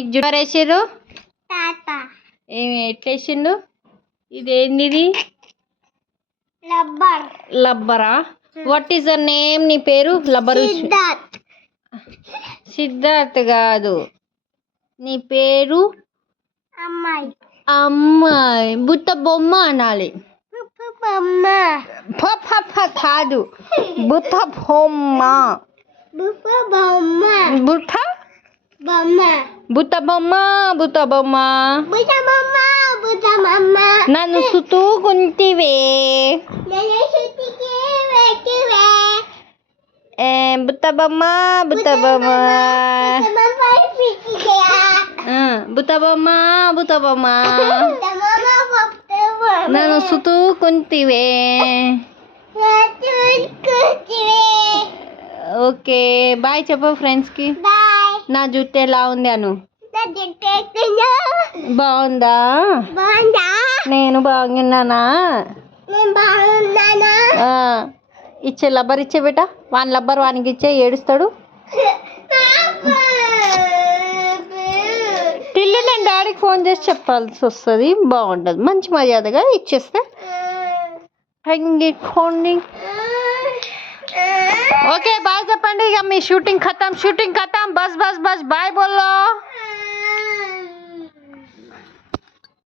జుట్టు వేసారు తాత. ఏమి ఎట్లేసిండు? ఇదేంటిది రబ్బర్ లబ్బరా? వాట్ ఈస్ ద నేమ్ నీ పేరు? లబ్బరు సిద్ధార్థ్. సిద్ధార్థ్ కాదు. నీ పేరు? అమ్మాయి. అమ్మాయి. బుట్ట బొమ్మ అనాలి. బొమ్మ. కాదు. బుట్ట బొమ్మ. బుట్ట బొమ్మ. బుట్ట బొమ్మ. బుట్ట బొమ్మ బుట్ట బొమ్మ బుట్ట బొమ్మ నన్ను సుతూకుంటివే నేను శృతికి వెతివే ఏ, బుట్ట బొమ్మ బుట్ట బొమ్మ బొమ్మ శృతికి ఆ, బుట్ట బొమ్మ బుట్ట బొమ్మ బొమ్మ బొట్ట బొమ్మ నా జుట్టు ఎలా ఉంది అను? బాగుందా? బాగుందా? నేను బాగున్నానా? ఇచ్చే లబ్బర్ ఇచ్చే బేట వాని లబ్బర్ వానికి ఇచ్చే ఏడుస్తాడు? పిల్లి నేను డాడీకి ఫోన్ చేసి చెప్పాల్సి వస్తుంది. బాగుండదు. మంచి మర్యాదగా ఇచ్చేస్తే. Okay bye. कांड है मम्मी शूटिंग खत्म शूटिंग खत्म बस बस बस बाय बोलो